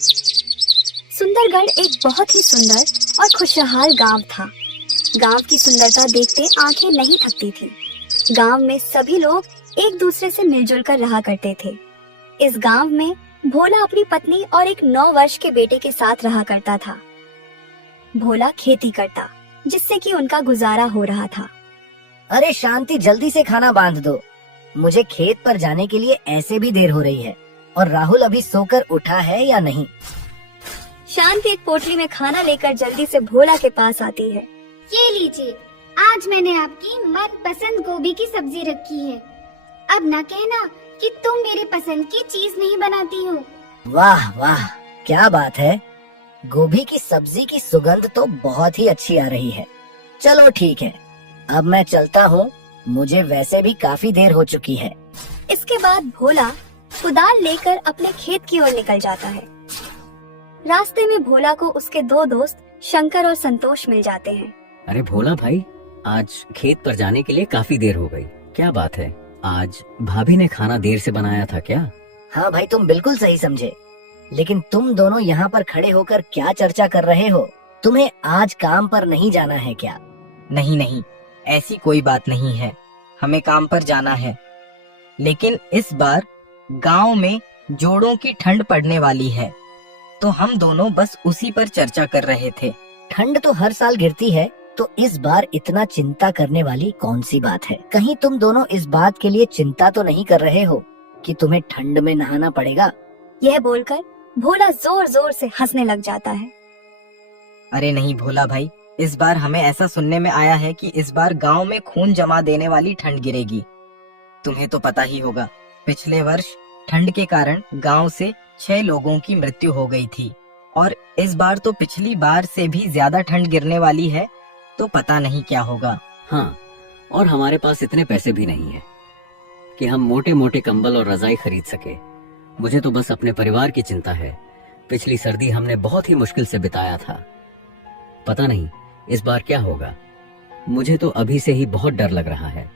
सुंदरगढ़ एक बहुत ही सुंदर और खुशहाल गांव था। गांव की सुंदरता देखते आंखें नहीं थकती थी। गांव में सभी लोग एक दूसरे से मिलजुल कर रहा करते थे। इस गांव में भोला अपनी पत्नी और एक 9 वर्ष के बेटे के साथ रहा करता था। भोला खेती करता, जिससे कि उनका गुजारा हो रहा था। अरे शांति, जल्दी से खाना बांध दो। मुझे खेत पर जाने के लिए ऐसे भी देर हो रही है। और राहुल अभी सोकर उठा है या नहीं? शांति एक पोटली में खाना लेकर जल्दी से भोला के पास आती है। ये लीजिए, आज मैंने आपकी मनपसंद गोभी की सब्जी रखी है। अब न कहना कि तुम मेरे पसंद की चीज नहीं बनाती हो। वाह वाह, क्या बात है। गोभी की सब्जी की सुगंध तो बहुत ही अच्छी आ रही है। चलो ठीक है, अब मैं चलता हूँ। मुझे वैसे भी काफी देर हो चुकी है। इसके बाद भोला कुदाल लेकर अपने खेत की ओर निकल जाता है। रास्ते में भोला को उसके 2 दोस्त शंकर और संतोष मिल जाते हैं। अरे भोला भाई, आज खेत पर जाने के लिए काफी देर हो गई। क्या बात है, आज भाभी ने खाना देर से बनाया था क्या? हाँ भाई, तुम बिल्कुल सही समझे। लेकिन तुम दोनों यहाँ पर खड़े होकर क्या चर्चा कर रहे हो? तुम्हें आज काम पर नहीं जाना है क्या? नहीं नहीं, ऐसी कोई बात नहीं है। हमें काम पर जाना है, लेकिन इस बार गांव में जोड़ों की ठंड पड़ने वाली है, तो हम दोनों बस उसी पर चर्चा कर रहे थे। ठंड तो हर साल गिरती है, तो इस बार इतना चिंता करने वाली कौन सी बात है? कहीं तुम दोनों इस बात के लिए चिंता तो नहीं कर रहे हो कि तुम्हें ठंड में नहाना पड़ेगा? यह बोलकर भोला जोर जोर से हंसने लग जाता है। अरे नहीं भोला भाई, इस बार हमें ऐसा सुनने में आया है कि इस बार गांव में खून जमा देने वाली ठंड गिरेगी। तुम्हें तो पता ही होगा, पिछले वर्ष ठंड के कारण गांव से 6 लोगों की मृत्यु हो गई थी, और इस बार तो पिछली बार से भी ज्यादा ठंड गिरने वाली है, तो पता नहीं क्या होगा। हाँ, और हमारे पास इतने पैसे भी नहीं है कि हम मोटे मोटे कंबल और रजाई खरीद सके। मुझे तो बस अपने परिवार की चिंता है। पिछली सर्दी हमने बहुत ही मुश्किल से बिताया था। पता नहीं इस बार क्या होगा। मुझे तो अभी से ही बहुत डर लग रहा है।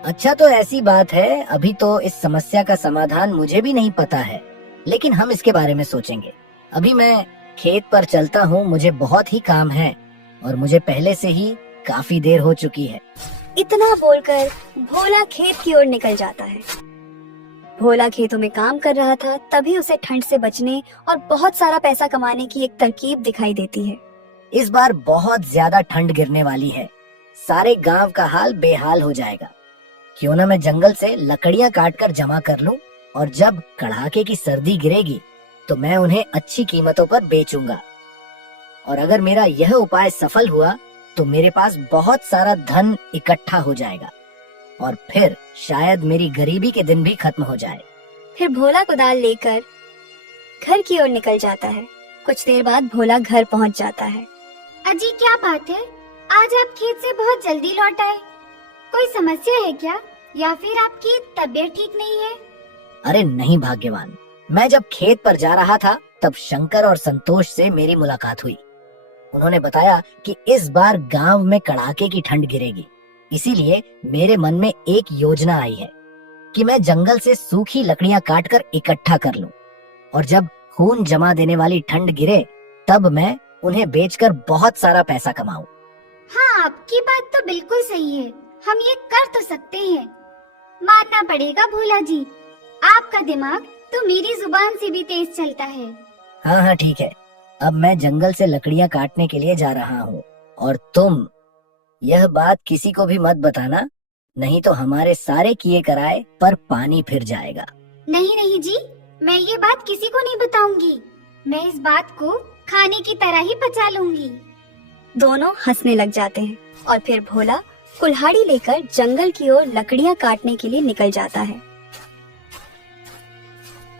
अच्छा, तो ऐसी बात है। अभी तो इस समस्या का समाधान मुझे भी नहीं पता है, लेकिन हम इसके बारे में सोचेंगे। अभी मैं खेत पर चलता हूँ, मुझे बहुत ही काम है और मुझे पहले से ही काफी देर हो चुकी है। इतना बोलकर भोला खेत की ओर निकल जाता है। भोला खेतों में काम कर रहा था, तभी उसे ठंड से बचने और बहुत सारा पैसा कमाने की एक तरकीब दिखाई देती है। इस बार बहुत ज्यादा ठंड गिरने वाली है। सारे गांव का हाल बेहाल हो जाएगा। क्यों ना मैं जंगल से लकड़ियां काटकर जमा कर लूं, और जब कड़ाके की सर्दी गिरेगी तो मैं उन्हें अच्छी कीमतों पर बेचूंगा। और अगर मेरा यह उपाय सफल हुआ तो मेरे पास बहुत सारा धन इकट्ठा हो जाएगा, और फिर शायद मेरी गरीबी के दिन भी खत्म हो जाए। फिर भोला कुदाल लेकर घर की ओर निकल जाता है। कुछ देर बाद भोला घर पहुंच जाता है। अजी, क्या बात है, आज आप खेत से बहुत जल्दी लौट आए। कोई समस्या है क्या, या फिर आपकी तबीयत ठीक नहीं है? अरे नहीं भाग्यवान, मैं जब खेत पर जा रहा था तब शंकर और संतोष से मेरी मुलाकात हुई। उन्होंने बताया कि इस बार गांव में कड़ाके की ठंड गिरेगी, इसीलिए मेरे मन में एक योजना आई है कि मैं जंगल से सूखी लकड़ियां काटकर इकट्ठा कर लूं, और जब खून जमा देने वाली ठंड गिरे तब मैं उन्हें बेचकर बहुत सारा पैसा कमाऊं। हाँ, आपकी बात तो बिल्कुल सही है। हम ये कर तो सकते हैं। मानना पड़ेगा भोला जी, आपका दिमाग तो मेरी जुबान से भी तेज चलता है। हाँ हाँ ठीक है, अब मैं जंगल से लकड़ियां काटने के लिए जा रहा हूँ, और तुम यह बात किसी को भी मत बताना, नहीं तो हमारे सारे किए कराए पर पानी फिर जाएगा। नहीं नहीं जी, मैं ये बात किसी को नहीं बताऊंगी। मैं इस बात को खाने की तरह ही पचा लूंगी। दोनों हंसने लग जाते हैं, और फिर भोला कुल्हाड़ी लेकर जंगल की ओर लकड़ियां काटने के लिए निकल जाता है।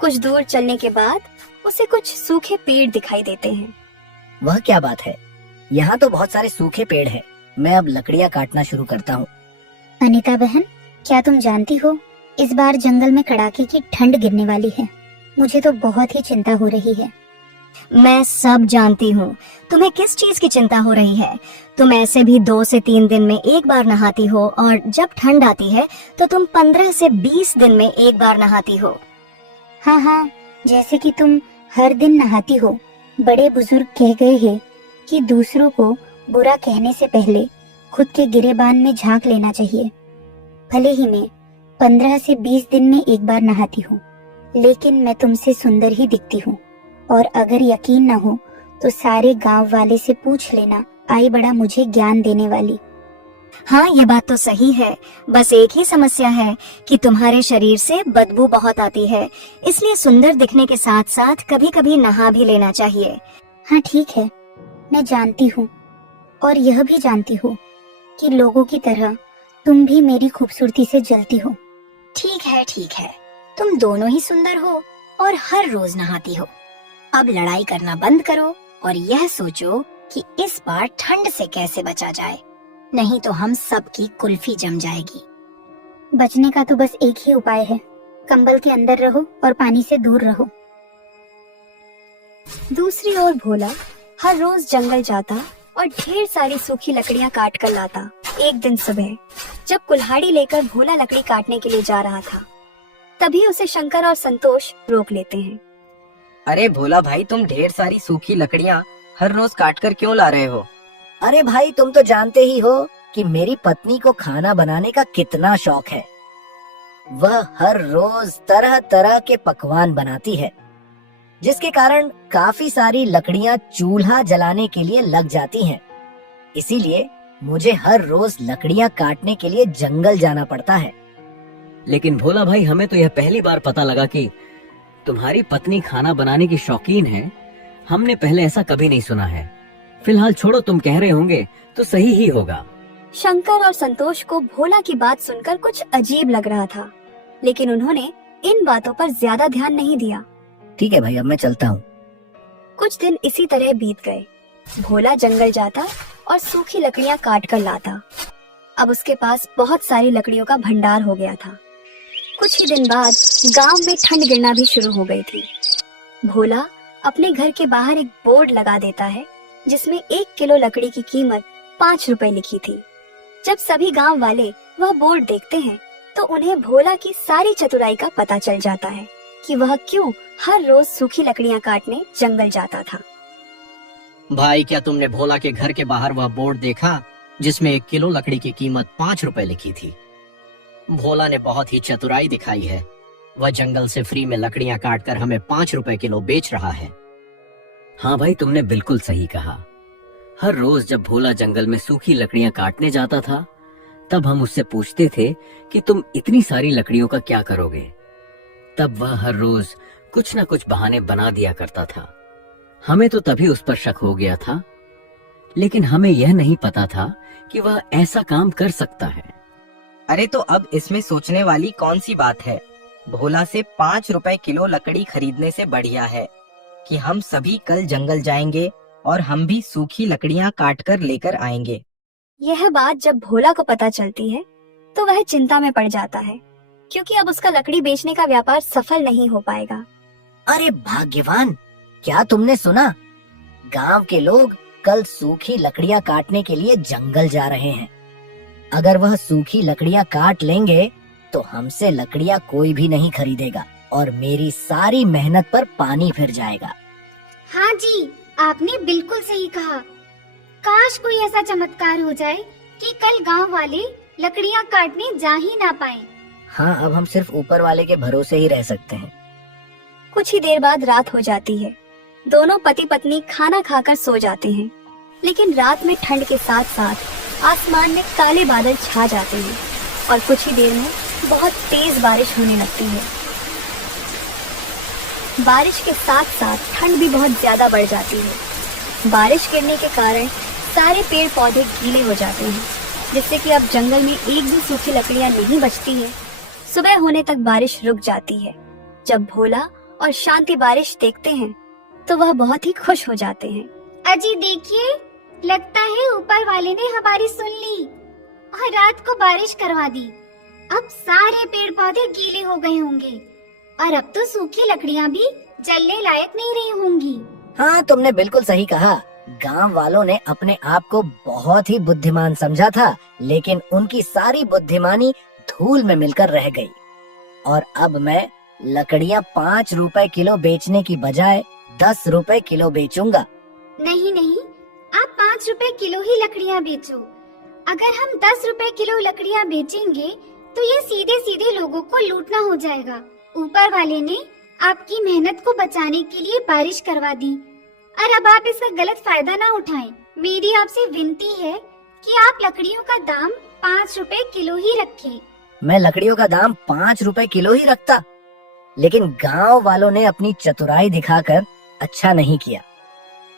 कुछ दूर चलने के बाद उसे कुछ सूखे पेड़ दिखाई देते हैं। वह क्या बात है, यहाँ तो बहुत सारे सूखे पेड़ हैं। मैं अब लकड़ियाँ काटना शुरू करता हूँ। अनीता बहन, क्या तुम जानती हो, इस बार जंगल में कड़ाके की ठंड गिरने वाली है। मुझे तो बहुत ही चिंता हो रही है। मैं सब जानती हूँ, तुम्हें किस चीज की चिंता हो रही है। तुम ऐसे भी 2 से 3 दिन में एक बार नहाती हो, और जब ठंड आती है तो तुम 15 से 20 दिन में एक बार नहाती हो। हाँ हाँ, जैसे कि तुम हर दिन नहाती हो। बड़े बुजुर्ग कह गए हैं कि दूसरों को बुरा कहने से पहले खुद के गिरेबान में झांक लेना चाहिए। भले ही मैं 15 से 20 दिन में एक बार नहाती हूँ, लेकिन मैं तुमसे सुंदर ही दिखती हूँ। और अगर यकीन न हो तो सारे गांव वाले से पूछ लेना, आई बड़ा मुझे ज्ञान देने वाली। हाँ, ये बात तो सही है। बस एक ही समस्या है कि तुम्हारे शरीर से बदबू बहुत आती है, इसलिए सुंदर दिखने के साथ साथ कभी कभी नहा भी लेना चाहिए। हाँ ठीक है, मैं जानती हूँ और यह भी जानती हूँ कि लोगों की तरह तुम भी मेरी खूबसूरती से जलती हो। ठीक है, तुम दोनों ही सुंदर हो और हर रोज नहाती हो। अब लड़ाई करना बंद करो और यह सोचो कि इस बार ठंड से कैसे बचा जाए, नहीं तो हम सबकी कुल्फी जम जाएगी। बचने का तो बस एक ही उपाय है, कंबल के अंदर रहो और पानी से दूर रहो। दूसरी ओर भोला हर रोज जंगल जाता और ढेर सारी सूखी लकड़ियां काट कर लाता। एक दिन सुबह जब कुल्हाड़ी लेकर भोला लकड़ी काटने के लिए जा रहा था, तभी उसे शंकर और संतोष रोक लेते हैं। अरे भोला भाई, तुम ढेर सारी सूखी लकड़ियाँ हर रोज काट कर क्यों ला रहे हो? अरे भाई, तुम तो जानते ही हो कि मेरी पत्नी को खाना बनाने का कितना शौक है। वह हर रोज तरह तरह के पकवान बनाती है, जिसके कारण काफी सारी लकड़ियां चूल्हा जलाने के लिए लग जाती हैं। इसीलिए मुझे हर रोज लकड़ियां काटने के लिए जंगल जाना पड़ता है। लेकिन भोला भाई, हमें तो यह पहली बार पता लगा कि तुम्हारी पत्नी खाना बनाने की शौकीन है। हमने पहले ऐसा कभी नहीं सुना है। फिलहाल छोड़ो, तुम कह रहे होंगे तो सही ही होगा। शंकर और संतोष को भोला की बात सुनकर कुछ अजीब लग रहा था, लेकिन उन्होंने इन बातों पर ज्यादा ध्यान नहीं दिया। ठीक है भाई, अब मैं चलता हूँ। कुछ दिन इसी तरह बीत गए। भोला जंगल जाता और सूखी लकड़ियां काट कर लाता। अब उसके पास बहुत सारी लकड़ियों का भंडार हो गया था। कुछ ही दिन बाद गांव में ठंड गिरना भी शुरू हो गई थी। भोला अपने घर के बाहर एक बोर्ड लगा देता है, जिसमें 1 किलो लकड़ी की कीमत 5 रुपए लिखी थी। जब सभी गांव वाले वह बोर्ड देखते हैं, तो उन्हें भोला की सारी चतुराई का पता चल जाता है कि वह क्यों हर रोज सूखी लकड़ियां काटने जंगल जाता था। भाई, क्या तुमने भोला के घर के बाहर वह बोर्ड देखा जिसमें 1 किलो लकड़ी की कीमत 5 रुपए लिखी थी? भोला ने बहुत ही चतुराई दिखाई है। वह जंगल से फ्री में लकड़ियां काटकर हमें 5 रुपए किलो बेच रहा है। हाँ भाई, तुमने बिल्कुल सही कहा। हर रोज जब भोला जंगल में सूखी लकड़ियां काटने जाता था, तब हम उससे पूछते थे कि तुम इतनी सारी लकड़ियों का क्या करोगे। तब वह हर रोज कुछ न कुछ बहाने बना दिया करता था। हमें तो तभी उस पर शक हो गया था, लेकिन हमें यह नहीं पता था कि वह ऐसा काम कर सकता है। अरे तो अब इसमें सोचने वाली कौन सी बात है? भोला से 5 रुपए किलो लकड़ी खरीदने से बढ़िया है कि हम सभी कल जंगल जाएंगे और हम भी सूखी लकड़ियां काट कर लेकर आएंगे। यह बात जब भोला को पता चलती है, तो वह चिंता में पड़ जाता है, क्योंकि अब उसका लकड़ी बेचने का व्यापार सफल नहीं हो पाएगा। अरे भाग्यवान, क्या तुमने सुना? गांव के लोग कल सूखी लकड़ियां काटने के लिए जंगल जा रहे हैं। अगर वह सूखी लकड़ियां काट लेंगे तो हमसे लकड़ियां कोई भी नहीं खरीदेगा और मेरी सारी मेहनत पर पानी फिर जाएगा। हाँ जी, आपने बिल्कुल सही कहा। काश कोई ऐसा चमत्कार हो जाए कि कल गांव वाले लकड़ियां काटने जा ही ना पाएं। हाँ, अब हम सिर्फ ऊपर वाले के भरोसे ही रह सकते हैं। कुछ ही देर बाद रात हो जाती है। दोनों पति पत्नी खाना खाकर सो जाते हैं, लेकिन रात में ठंड के साथ साथ आसमान में काले बादल छा जाते हैं और कुछ ही देर में बहुत तेज बारिश होने लगती है। बारिश के साथ साथ ठंड भी बहुत ज्यादा बढ़ जाती है। बारिश गिरने के कारण सारे पेड़ पौधे गीले हो जाते हैं, जिससे कि अब जंगल में एक भी सूखी लकड़ियां नहीं बचती हैं। सुबह होने तक बारिश रुक जाती है। जब भोला और शांति बारिश देखते हैं, तो वह बहुत ही खुश हो जाते हैं। अजी देखिए, लगता है ऊपर वाले ने हमारी सुन ली और रात को बारिश करवा दी। अब सारे पेड़ पौधे गीले हो गए होंगे और अब तो सूखी लकड़ियां भी जलने लायक नहीं रही होंगी। हाँ, तुमने बिल्कुल सही कहा। गांव वालों ने अपने आप को बहुत ही बुद्धिमान समझा था, लेकिन उनकी सारी बुद्धिमानी धूल में मिलकर रह गई। और अब मैं लकड़ियां 5 रुपए किलो बेचने की बजाय 10 रुपए किलो बेचूंगा। नहीं नहीं, आप 5 रुपए किलो ही लकड़ियाँ बेचो। अगर हम 10 रुपए किलो लकड़ियाँ बेचेंगे तो ये सीधे सीधे लोगों को लूटना हो जाएगा। ऊपर वाले ने आपकी मेहनत को बचाने के लिए बारिश करवा दी और अब आप इसका गलत फायदा ना उठाएं। मेरी आपसे विनती है कि आप लकड़ियों का दाम 5 रुपए किलो ही रखें। मैं लकड़ियों का दाम 5 रुपए किलो ही रखता, लेकिन गांव वालों ने अपनी चतुराई दिखाकर अच्छा नहीं किया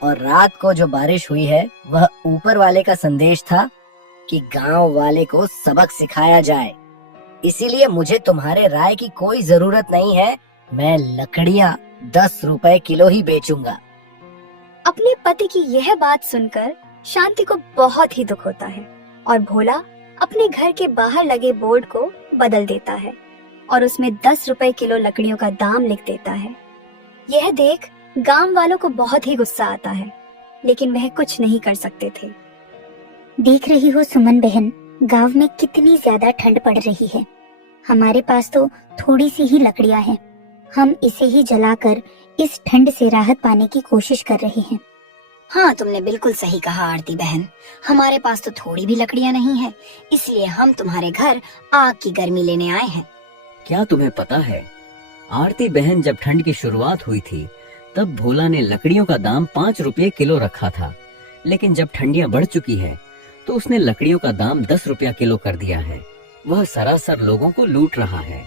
और रात को जो बारिश हुई है वह ऊपर वाले का संदेश था कि गांव वाले को सबक सिखाया जाए। इसीलिए मुझे तुम्हारे राय की कोई जरूरत नहीं है। मैं लकड़ियाँ 10 रुपए किलो ही बेचूंगा। अपने पति की यह बात सुनकर शांति को बहुत ही दुख होता है और भोला अपने घर के बाहर लगे बोर्ड को बदल देता है और उसमें 10 रुपए किलो लकड़ियों का दाम लिख देता है। यह देख गांव वालों को बहुत ही गुस्सा आता है, लेकिन वह कुछ नहीं कर सकते थे। देख रही हो सुमन बहन, गांव में कितनी ज्यादा ठंड पड़ रही है। हमारे पास तो थोड़ी सी ही लकड़ियां हैं। हम इसे ही जलाकर इस ठंड से राहत पाने की कोशिश कर रहे हैं। हाँ, तुमने बिल्कुल सही कहा आरती बहन। हमारे पास तो थोड़ी भी लकड़ियां नहीं है, इसलिए हम तुम्हारे घर आग की गर्मी लेने आए हैं। क्या तुम्हें पता है, आरती बहन जब ठंड की शुरुआत हुई थी तब भोला ने लकड़ियों का दाम 5 रुपये किलो रखा था, लेकिन जब ठंडियां बढ़ चुकी है तो उसने लकड़ियों का दाम 10 रुपया किलो कर दिया है। वह सरासर लोगों को लूट रहा है।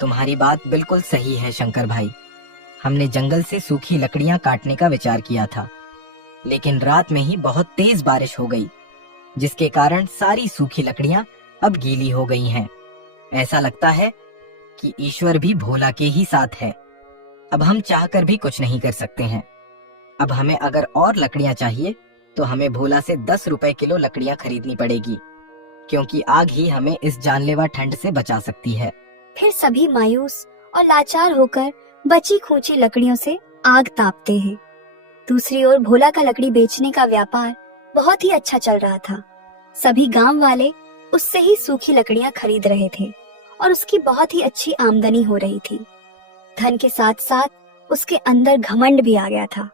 तुम्हारी बात बिल्कुल सही है शंकर भाई। हमने जंगल से सूखी लकड़ियां काटने का विचार किया था, लेकिन रात में ही बहुत तेज बारिश हो गई, जिसके कारण सारी सूखी लकड़ियां अब गीली हो गई हैं। ऐसा लगता है कि ईश्वर भी भोला के ही साथ है। अब हम चाहकर भी कुछ नहीं कर सकते हैं। अब हमें अगर और लकड़ियां चाहिए तो हमें भोला से 10 रुपए किलो लकड़ियां खरीदनी पड़ेगी, क्योंकि आग ही हमें इस जानलेवा ठंड से बचा सकती है। फिर सभी मायूस और लाचार होकर बची खूंची लकड़ियों से आग तापते हैं। दूसरी ओर भोला का लकड़ी बेचने का व्यापार बहुत ही अच्छा चल रहा था। सभी गांव वाले उससे ही सूखी लकड़ियां खरीद रहे थे और उसकी बहुत ही अच्छी आमदनी हो रही थी। धन के साथ साथ उसके अंदर घमंड भी आ गया था।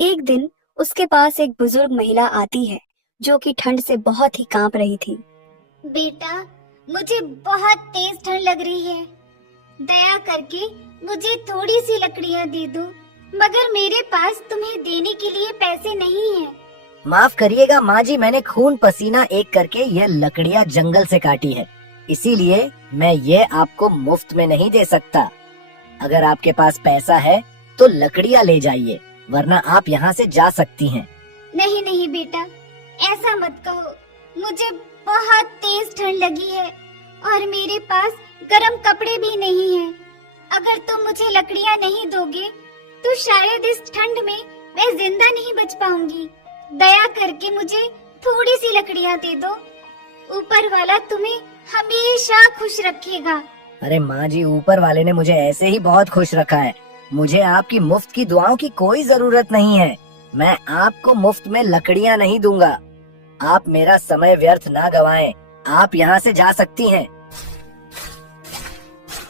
एक दिन उसके पास एक बुजुर्ग महिला आती है जो कि ठंड से बहुत ही कांप रही थी। बेटा, मुझे बहुत तेज ठंड लग रही है। दया करके मुझे थोड़ी सी लकड़ियां दे दो, मगर मेरे पास तुम्हें देने के लिए पैसे नहीं हैं। माफ करिएगा माँ जी, मैंने खून पसीना एक करके यह लकड़ियाँ जंगल से काटी है, इसीलिए मैं ये आपको मुफ्त में नहीं दे सकता। अगर आपके पास पैसा है तो लकड़ियाँ ले जाइए, वरना आप यहाँ से जा सकती हैं। नहीं नहीं बेटा, ऐसा मत कहो। मुझे बहुत तेज ठंड लगी है और मेरे पास गर्म कपड़े भी नहीं हैं। अगर तुम मुझे लकड़ियाँ नहीं दोगे तो शायद इस ठंड में मैं जिंदा नहीं बच पाऊंगी। दया करके मुझे थोड़ी सी लकड़ियाँ दे दो। ऊपर वाला तुम्हें हमेशा खुश रखेगा। अरे माँ जी, ऊपर वाले ने मुझे ऐसे ही बहुत खुश रखा है। मुझे आपकी मुफ्त की दुआओं की कोई जरूरत नहीं है। मैं आपको मुफ्त में लकड़ियाँ नहीं दूंगा। आप मेरा समय व्यर्थ ना गवाएं। आप यहाँ से जा सकती हैं।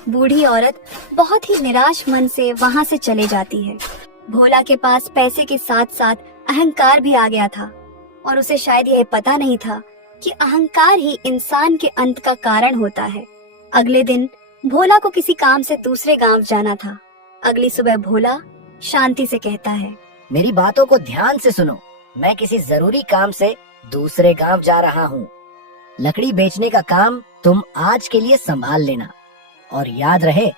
बूढ़ी औरत बहुत ही निराश मन से वहाँ से चले जाती है। भोला के पास पैसे के साथ साथ अहंकार भी आ गया था और उसे शायद यह पता नहीं था कि अहंकार ही इंसान के अंत का कारण होता है। अगले दिन भोला को किसी काम से दूसरे गांव जाना था। अगली सुबह भोला शांति से कहता है, मेरी बातों को ध्यान से सुनो। मैं किसी जरूरी काम से दूसरे गांव जा रहा हूँ। लकड़ी बेचने का काम तुम आज के लिए संभाल लेना और याद रहे,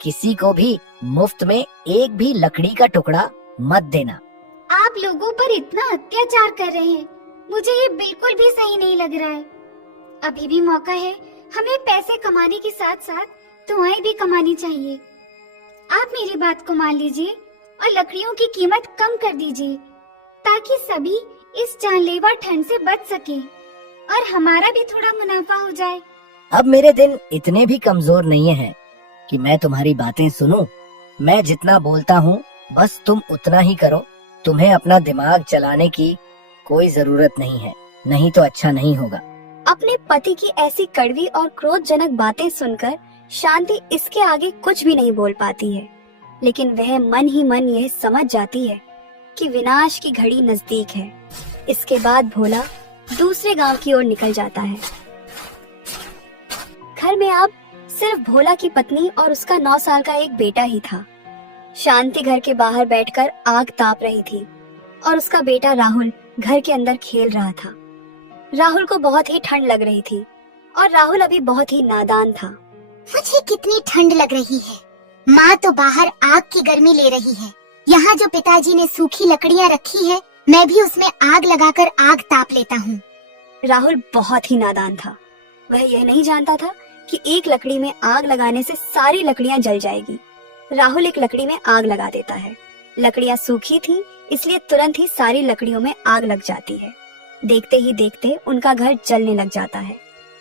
किसी को भी मुफ्त में एक भी लकड़ी का टुकड़ा मत देना। आप लोगों पर इतना अत्याचार कर रहे हैं, मुझे ये बिल्कुल भी सही नहीं लग रहा है। अभी भी मौका है, हमें पैसे कमाने के साथ साथ दुआएं भी कमानी चाहिए। आप मेरी बात को मान लीजिए और लकड़ियों की कीमत कम कर दीजिए, ताकि सभी इस जानलेवा ठंड से बच सके और हमारा भी थोड़ा मुनाफा हो जाए। अब मेरे दिन इतने भी कमजोर नहीं हैं कि मैं तुम्हारी बातें सुनूं। मैं जितना बोलता हूँ बस तुम उतना ही करो। तुम्हें अपना दिमाग चलाने की कोई जरूरत नहीं है, नहीं तो अच्छा नहीं होगा। अपने पति की ऐसी कड़वी और क्रोधजनक बातें सुनकर शांति इसके आगे कुछ भी नहीं बोल पाती है। लेकिन वह मन ही मन यह समझ जाती है कि विनाश की घड़ी नजदीक है। इसके बाद भोला दूसरे गांव की ओर निकल जाता है। घर में अब सिर्फ भोला की पत्नी और उसका 9 साल का एक बेटा ही था। शांति घर के बाहर बैठकर आग ताप रही थी और उसका बेटा राहुल घर के अंदर खेल रहा था। राहुल को बहुत ही ठंड लग रही थी और राहुल अभी बहुत ही नादान था। मुझे कितनी ठंड लग रही है। माँ तो बाहर आग की गर्मी ले रही है। यहाँ जो पिताजी ने सूखी लकड़ियाँ रखी है, मैं भी उसमें आग लगाकर आग ताप लेता हूँ। राहुल बहुत ही नादान था। वह यह नहीं जानता था कि एक लकड़ी में आग लगाने से सारी लकड़ियां जल जाएगी। राहुल एक लकड़ी में आग लगा देता है। लकड़ियां सूखी थी, इसलिए तुरंत ही सारी लकड़ियों में आग लग जाती है। देखते ही देखते उनका घर जलने लग जाता है।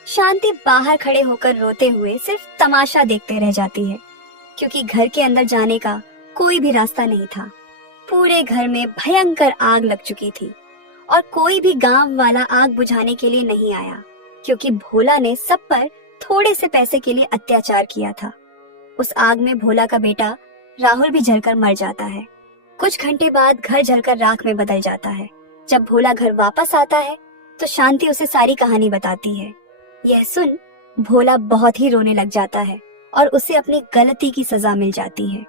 शांति बाहर खड़े होकर रोते हुए सिर्फ तमाशा देखते रह जाती है, क्योंकि घर के अंदर जाने का कोई भी रास्ता नहीं था। पूरे घर में भयंकर आग लग चुकी थी और कोई भी गांव वाला आग बुझाने के लिए नहीं आया, क्योंकि भोला ने सब पर थोड़े से पैसे के लिए अत्याचार किया था। उस आग में भोला का बेटा राहुल भी जलकर मर जाता है। कुछ घंटे बाद घर जलकर राख में बदल जाता है। जब भोला घर वापस आता है तो शांति उसे सारी कहानी बताती है। यह सुन भोला बहुत ही रोने लग जाता है और उसे अपनी गलती की सजा मिल जाती है।